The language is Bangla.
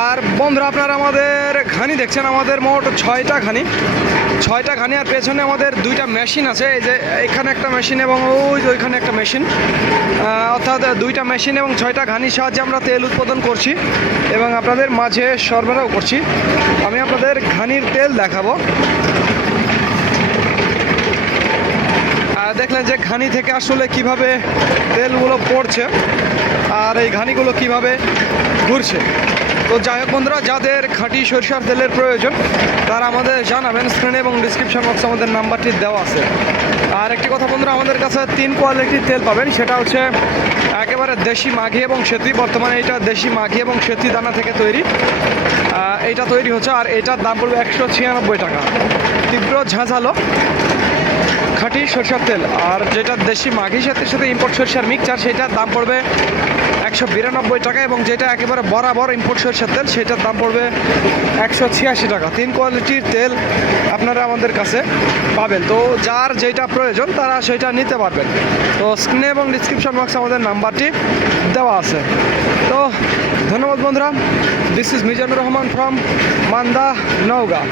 আর বন্ধুরা আপনারা আমাদের ঘানি দেখছেন, আমাদের মোট ছয়টা ঘানি আর পেছনে আমাদের দুইটা মেশিন আছে। এই যে এখানে একটা মেশিন এবং ওই যে ওইখানে একটা মেশিন, অর্থাৎ দুইটা মেশিন এবং ছয়টা ঘানির সাহায্যে আমরা তেল উৎপাদন করছি এবং আপনাদের মাঝে সরবরাহ করছি। আমি আপনাদের ঘানির তেল দেখাবো। দেখলেন যে ঘানি থেকে আসলে কিভাবে তেলগুলো পড়ছে আর এই ঘানিগুলো কিভাবে ঘুরছে। তো যাই হোক বন্ধুরা, যাদের খাঁটি সরিষার তেলের প্রয়োজন তারা আমাদের জানাবেন। স্ক্রিনে এবং ডিসক্রিপশন বক্সে আমাদের নাম্বারটি দেওয়া আছে। আর একটি কথা বন্ধুরা, আমাদের কাছে 3 কোয়ালিটির তেল পাবেন। সেটা হচ্ছে একেবারে দেশি মাঘি এবং সেতি। বর্তমানে এটা দেশি মাঘি এবং সেতি দানা থেকে তৈরি, এইটা তৈরি হচ্ছে। আর এটার দাম পড়বে 196 টাকা। তীব্র ঝাঁঝালো খাঁটি সরষের তেল। আর যেটা দেশি মাঘি সাথে সাথে ইম্পোর্ট সরষের মিক্সচার, সেটার দাম পড়বে 192 টাকা। এবং যেটা একেবারে বরাবর ইম্পোর্ট সরষের তেল, সেটার দাম পড়বে 186 টাকা। 3 কোয়ালিটির তেল আপনারা আমাদের কাছে পাবেন। তো যার যেটা প্রয়োজন তারা সেটা নিতে পারবেন। তো স্ক্রিনে এবং ডিসক্রিপশন বক্সে আমাদের নাম্বারটি দেওয়া আছে। তো ধন্যবাদ বন্ধুরা। This is Mizanur Rahman from Manda, Naogaon.